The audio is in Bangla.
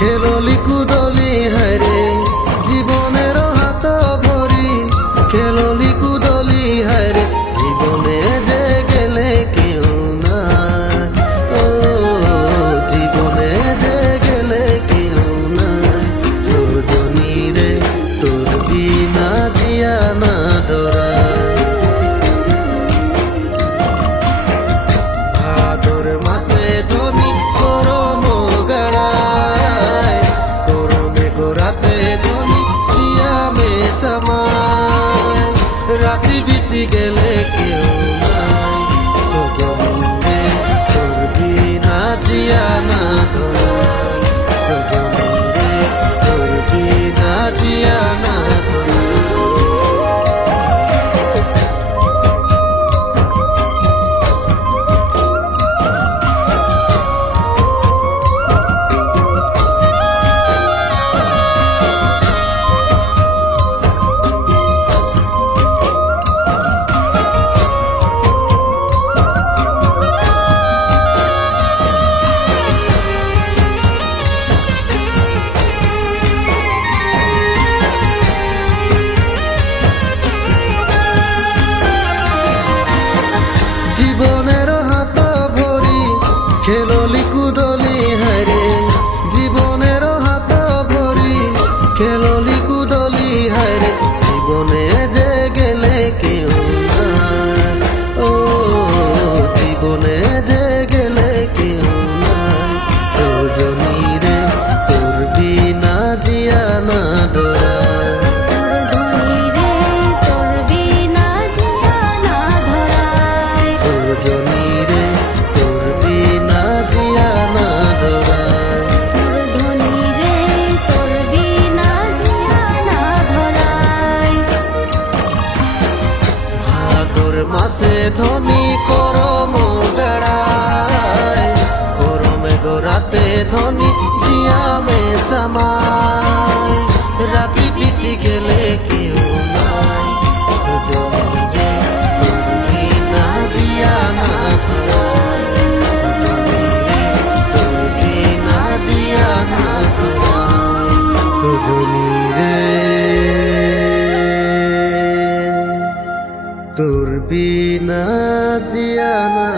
খেললি কুদলি হায়রে জীবনের হাত ভরি, খেললি কুদলি হায়রে জীবনে যে গেলে কেউ না, ও জীবনে যে গেলে কেউ না। সজনী রে তোর বিনা জিয়া না ধরা, ভাদর মাসে ধনী করম গাড়ায়, করমে গোরাতে ধনী জিয়ামে সমায়। রাত্রি বিতি গেলে কেউ নাই, সজনী রে তোর বিনা জিয়া না ধরা, সজনী রে তোর বিনা জিয়া না ধরা। জীবনের হাত ভরি খেললি কুদলি হায়রে, জীবনের হাত ভরি খেললি কুদলি হায়রে জীবনে যে গেলে কেউ না, ও জীবনে যে গেলে কেউ না। সজনী রে তোর বিনা জিয়া না ধরা, সজনী রে তোর বিনা জিয়া না ধরা। ভাদর মাসে ধনী করম গাড়ায়, করমে গোরাতে ধনী জিয়ামে সমায়। রাতি বিতি গেলে কেউ নাই, সজনী রে তোর বিনা জিয়া না ধরা, সজনী রে তোর বিনা জিয়া না ধরা, সজনী রে তোর বিনা জিয়া না